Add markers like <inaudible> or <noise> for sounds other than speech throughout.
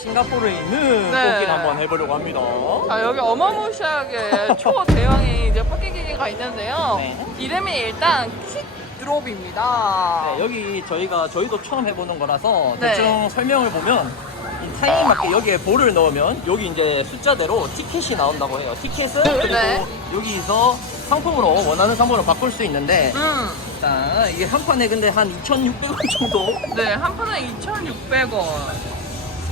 싱가포르에 있는 네. 뽑기를 한번 해보려고 합니다. 자 여기 어마무시하게 초대형의 이제 뽑기 기계가 있는데요. 네. 이름이 일단 킥드롭입니다. 네, 여기 저희가 저희도 처음 해보는 거라서 네. 대충 설명을 보면 이 타이밍 맞게 여기에 볼을 넣으면 여기 이제 숫자대로 티켓이 나온다고 해요. 티켓은 그리고 네. 여기서 상품으로 원하는 상품으로 바꿀 수 있는데 음, 자 이게 한 판에 근데 한 2,600원 정도 네, 한 판에 2,600원.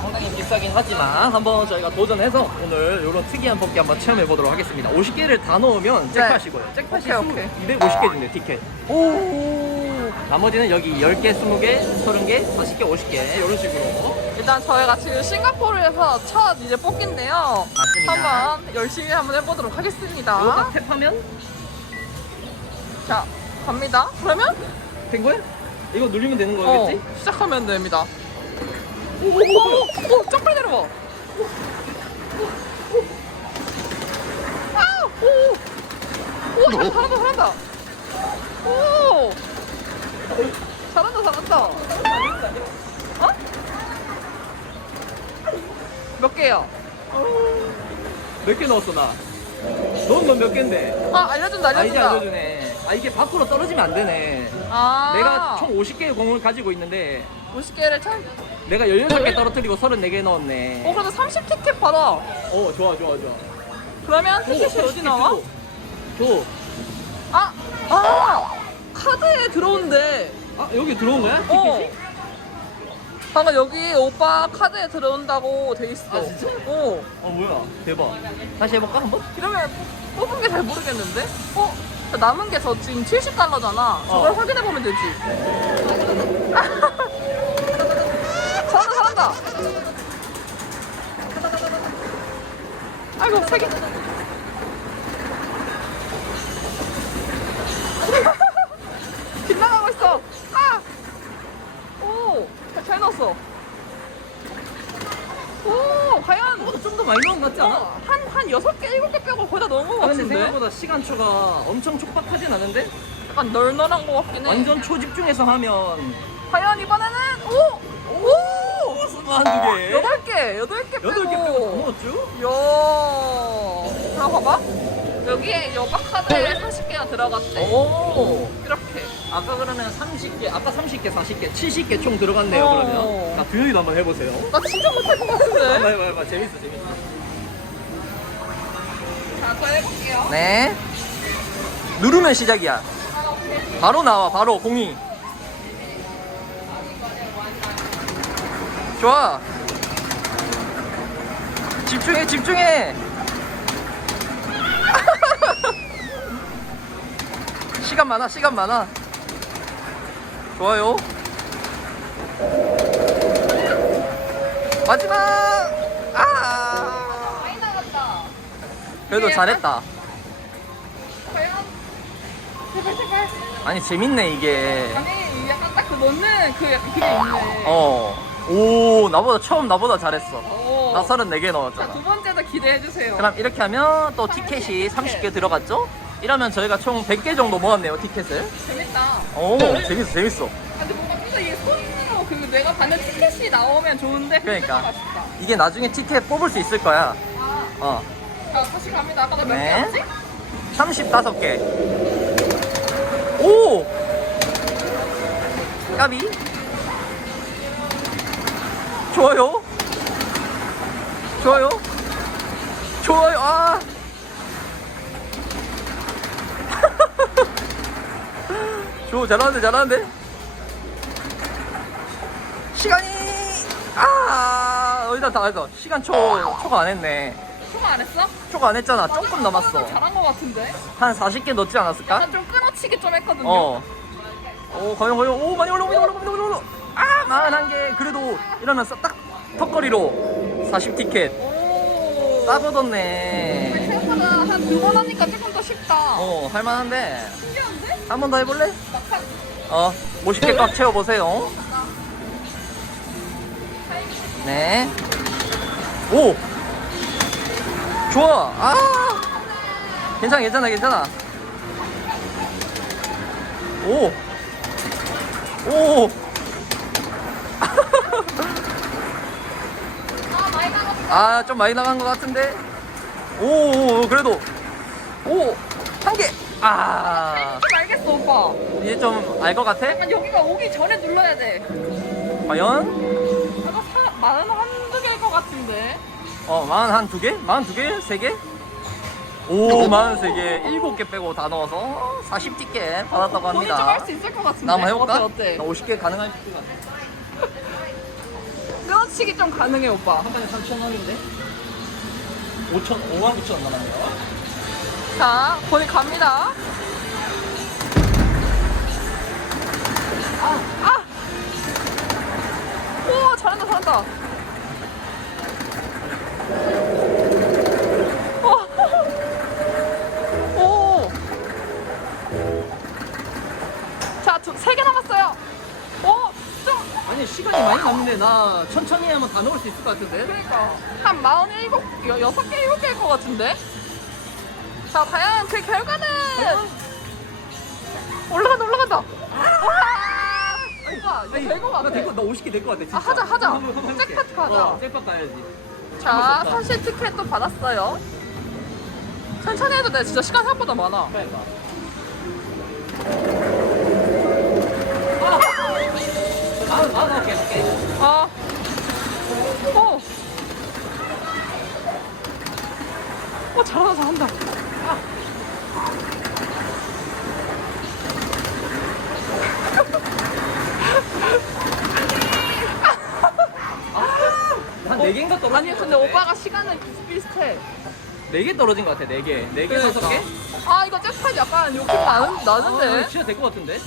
상당히 비싸긴 하지만 한번 저희가 도전해서 오늘 이런 특이한 뽑기 한번 체험해 보도록 하겠습니다. 50개를 다 넣으면 잭팟이고요. 잭팟이 네. 오케이, 오케이. 250개 준대 티켓. 오. 나머지는 여기 10개, 20개, 30개, 40개, 50개 이런 식으로. 일단 저희가 지금 싱가포르에서 첫 이제 뽑기인데요. 맞습니다. 한번 열심히 한번 해보도록 이거 하겠습니다. 딱 탭하면 자, 갑니다. 그러면 된 거야? 이거 누르면 되는 어, 거겠지? 시작하면 됩니다. 오, 오, 오, 오, 쫙 빨리 내려봐. 아, 오, 잘한다, 잘한다. 오, 잘한다, 잘한다. 어? 몇 개요? 몇 개 넣었어 나? 넌넌몇 개인데? 아, 알려준다, 아 이제 알려준다. 알려주네. 아 이게 밖으로 떨어지면 안 되네. 아, 내가 총 50개의 공을 가지고 있는데 50개를 참. 내가 16개 떨어뜨리고 34개 넣었네. 오, 그래도 30 티켓 받아. 어 좋아 좋아 좋아. 그러면 티켓이 오, 어디 나와? 줘. 줘. 아, 아, 카드에 들어온대. 아 여기 들어온 거야? 어. 티켓이? 방금 여기 오빠 카드에 들어온다고 돼 있어. 아, 진짜? 어. 어 뭐야 대박. 다시 해볼까 한번? 이러면 뽑- 뽑은 게 잘 모르겠는데? 어? 남은 게 저 지금 70달러잖아. 저걸 어. 확인해 보면 되지. <laughs> 잘한다. 아이고, 세 개. <laughs> 빗나가고 있어. 아! 오, 잘 넣었어. 오, 과연 좀더 많이 넣은 것 같지 않아? 어, 한, 한 여섯 개, 일곱 개 빼고 거의 다 넣은 것 아, 근데 같은데? 생각보다 시간초가 엄청 촉박하진 않은데 약간 널널한 것 같긴 해. 완전 초집중해서 하면 과연 이번에는, 오! 오! 버스가 한두 개. 여덟 개, 여덟 개 빼고. 여덟 개 빼고 다 넣었죠? 이야. 자, 봐봐. 여기에 여바 카드에 40개가 들어갔대. 오. 이렇게. 아까 그러면 30개, 아까 30개, 40개, 70개 총 들어갔네요. 어. 그러면. 자, 두영이도 한번 해보세요. 나 진짜 못할 것 한번 같은데? <laughs> 해봐, 해봐. 재밌어, 재밌어. 자, 저 해볼게요. 네. 누르면 시작이야. 바로 나와, 바로 공이. 좋아. 집중해, 집중해. <laughs> 시간 많아, 시간 많아. 좋아요. 마지막. 아. 많이 나갔다. 그래도 이게 잘했다. 과연? 제발, 제발. 아니 재밌네 이게. 아니, 약간 딱 그 넣는 그 약간 그게 있네. 어. 오 나보다 처음 나보다 잘했어. 오. 나 34개 자, 넣었잖아. 두 번째도 기대해 주세요. 그럼 이렇게 하면 또 티켓이 30개 들어갔죠? 이러면 저희가 총 100개 정도 모았네요 티켓을. 재밌다. 오 재밌어 재밌어. 근데 뭔가 좀더 이게 손으로 그 내가 받는 티켓이 나오면 좋은데 그러니까. 진짜. 이게 나중에 티켓 뽑을 수 있을 거야. 아, 어. 자 다시 갑니다. 아까 나몇 네. 개였지? 35개. 오! 까비? 좋아요? 좋아요? 좋아요, 아! <laughs> 좋 잘하는데, 잘하는데? 시간이! 아! 일단 다 했어. 시간 초, 초과 안 했네. 초과 안 했어? 초과 안 했잖아. 조금 남았어. 잘한 것 같은데? 한 40개 넣지 않았을까? 약간 좀 끊어치기 좀 했거든요. 어. 오, 과연, 과연, 오, 많이 올라오고, 올라오고, 올라오고, 올라오고. 아, 만한 개. 그래도 이러면서 딱 턱걸이로 40티켓. 오. 딱 얻었네. 생각보다 한 두 번 하니까 조금 더 쉽다. 어, 할만한데. 신기한데? 한 번 더 해볼래? 막판 어, 50개 꽉 채워보세요. 네. 오! 좋아! 아! 괜찮아, 괜찮아, 괜찮아. 오! 오! 아, 좀 많이 나간 것 같은데. 오, 오, 오, 그래도. 오, 한 개. 아, 좀 알겠어 오빠. 이제 좀 알 것 같아? 약간 여기가 오기 전에 눌러야 돼. 과연? 아까 사, 만원 한두 개일 것 같은데. 어, 만한두 개? 만두 개? 세 개? 오, 만세 개. 일곱 개 빼고 다 넣어서 40개 받았다고 본인 좀 합니다. 할수 있을 것 같은데. 나 한번 해볼까? 어때 어때? 나 50개 가능할 것 같아. 끊어치기 좀 가능해 오빠. 한 번에 3,000원인데? 5천, 5만 9천 원 남았네요. 자 본인 갑니다. 나 천천히 하면 다 넣을 수 있을 것 같은데? 그러니까. 한 47, 여, 여섯 개, 일곱 개일 것 같은데? 자, 과연 그 결과는? 올라간다, 올라간다. 와! 오빠, 이거 될것 같아. 나, 나 50개 될 것 같아, 진짜. 아, 하자, 하자. 한번, 한번 해볼게. 잭팟 가자. 어, 잭팟 가야지. 자. 사실 티켓 또 받았어요. 천천히 해도 돼. 진짜 시간 생각보다 많아. 그러니까. 아, 아, 아, 오케이, 오케이. 아. 오. 어, 잘한다, 잘한다. 한 4개인가 떨어진 아니, 것 근데? 오빠가 시간은 비슷비슷해. 4개 떨어진 것 같아, 4개. 4개, 그러니까. 6개? 아, 이거 잭팟 약간 욕심 나는, 아, 나는데? 진짜 될 것 같은데?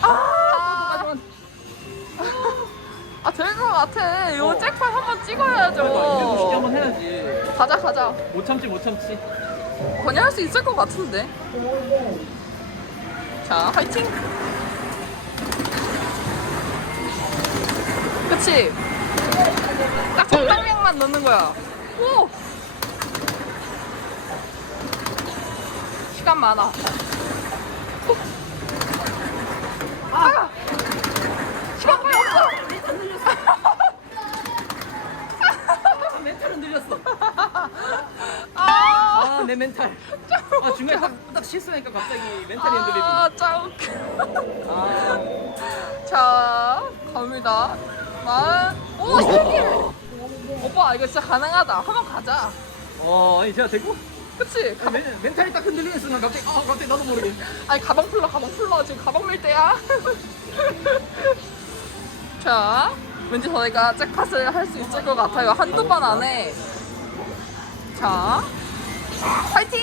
아, 아, 될 것 같아. 이거 어. 잭팟 한번 그러니까, 이제 50개 한번 찍어야죠. 해야지. 가자, 가자. 못 참지, 못 참지. 건이 할수 있을 것 같은데. 자, 화이팅! 그치? 딱 적당량만 넣는 거야. 오! 시간 많아. 후. 아! 시간 거의 없어! 아, 멘탈 흔들렸어. 아! 아, 내 멘탈. 아, 중간에 딱, 딱 실수하니까 갑자기 멘탈이 흔들리지. 아, 짜 웃겨. 아, 자, 갑니다. 만, 오, 세 개! 오빠, 이거 진짜 가능하다. 한번 가자. 어, 아니, 제가 되고? 그치? 아, 가방, 멘, 멘탈이 딱 흔들리는 순간 갑자기, 아, 갑자기 나도 모르게. 아니, 가방 풀러, 가방 풀러. 지금 가방 밀 때야. <laughs> 자, 왠지 저희가 잭팟을 할 수 있을 것 같아요. 한두 번 안에. 자, 파이팅!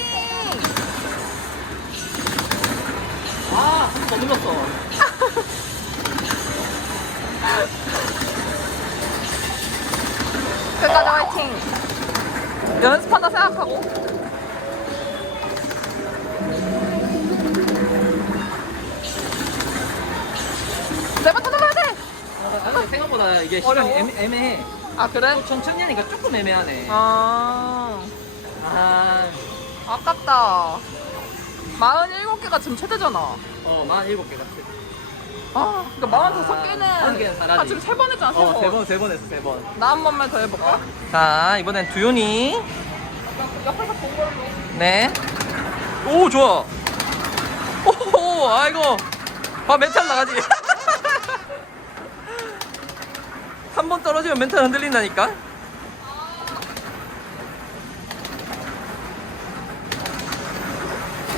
아, 한번더 눌렀어. <laughs> 끝까지 화이팅! 연습한다 생각하고. 내부터 눌러야 돼! 아, 생각보다 이게 시간이 어려워? 애매, 애매해. 아, 그래? 또 천천히 하니까 조금 애매하네. 아, 아, 아깝다. 47개가 지금 최대잖아. 어, 만 일곱 개 같아. 아, 그러니까 45개는. 한 개는 잘하지. 아, 지금 세 번 했잖아, 세 어, 번. 세 번, 세 번 했어, 세 번. 나 한 번만 더 해볼까? 자, 이번엔 두윤이. 옆에서 본 걸로. 네. 오, 좋아. 오, 아이고. 아, 멘탈 나가지. <laughs> 한 번 떨어지면 멘탈 흔들린다니까?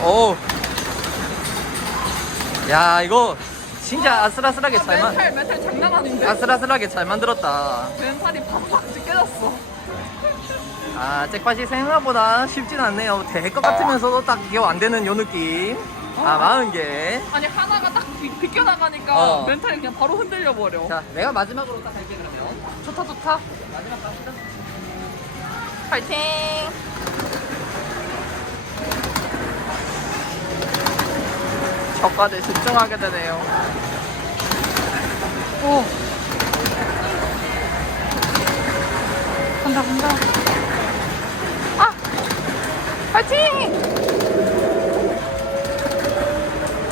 오. 야, 이거 진짜 아슬아슬하게 아, 잘 만, 멘탈, 멘탈 장난 아닌데? 아슬아슬하게 잘 만들었다. 멘탈이 바삭 깨졌어. 아, 잭팟이 생각보다 쉽진 않네요. 될 것 같으면서도 딱 기억 안 되는 요 느낌. 아, 마흔 개. 아니, 하나가 딱 비, 비껴나가니까 어. 멘탈이 그냥 바로 흔들려 버려. 자, 내가 마지막으로 딱 할게 그러면. 좋다, 좋다. 마지막 갑시다. 파이팅! 저까지 집중하게 되네요. 오. 간다, 간다. 아! 파이팅!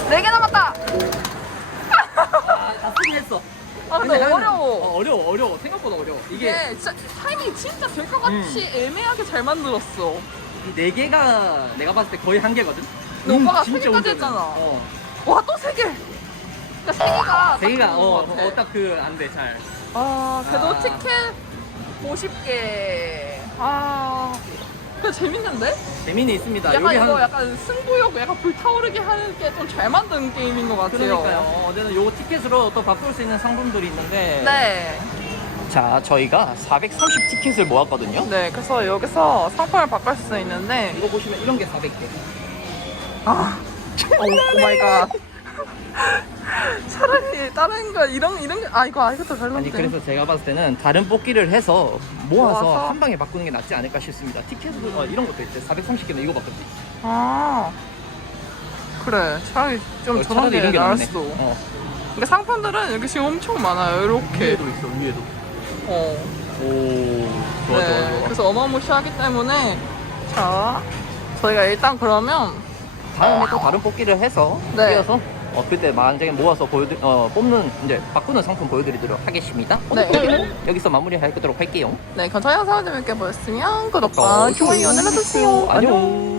네 개 남았다! 아, 다 했어. 아 근데 어려워. 어, 어려워 어려워 생각보다 어려워 이게 이게 진짜 타이밍 진짜 될 것 같이 애매하게 잘 만들었어. 이네 개가 내가 봤을 때 거의 한 개거든. 근데 오빠가 세 진짜 개까지. 했잖아. 어, 와 또 세 개. 그러니까 세 개가 세 개가 딱 어, 맞는 것 같아. 어, 딱그안돼 잘. 아 그래도 아. 티켓 50개. 아. 그 재밌는데? 재미는 있습니다. 약간 이거 한 약간 승부욕 약간 불타오르게 하는 게 좀 잘 만든 게임인 것 같아요. 그러니까요. 어제는 요거 티켓으로 또 바꿀 수 있는 상품들이 있는데. 네. 자, 저희가 430 티켓을 모았거든요. 네, 그래서 여기서 상품을 바꿀 수 있는데 이거 보시면 이런 게 400개. 아, 오, 오 마이 갓. <laughs> 차라리 다른 거 이런 이런 게아 이거 아 이것도 별론데. 아니 그래서 제가 봤을 때는 다른 뽑기를 해서 모아서, 모아서? 한 방에 바꾸는 게 낫지 않을까 싶습니다. 티켓도 어, 이런 것도 있대. 430개는 이거 바꿨지. 아 그래 차라리 좀 어, 저런 게 나을 낫네. 수도. 어. 근데 상품들은 여기 지금 엄청 많아요. 이렇게. 위에도 있어. 위에도. 어. 오. 좋아 네. 좋아 좋아. 그래서 어마무시하기 때문에 자 저희가 일단 그러면 다음에 또 다른 뽑기를 해서 네. 뛰어서 어, 그때 만약에 모아서 보여드 어, 뽑는 이제 바꾸는 상품 보여드리도록 하겠습니다. 오늘 네. 여기서 마무리하도록 할게요. 네 그럼 저희 영상을 재밌게 보셨으면 구독과 좋아요 눌러주세요. 안녕.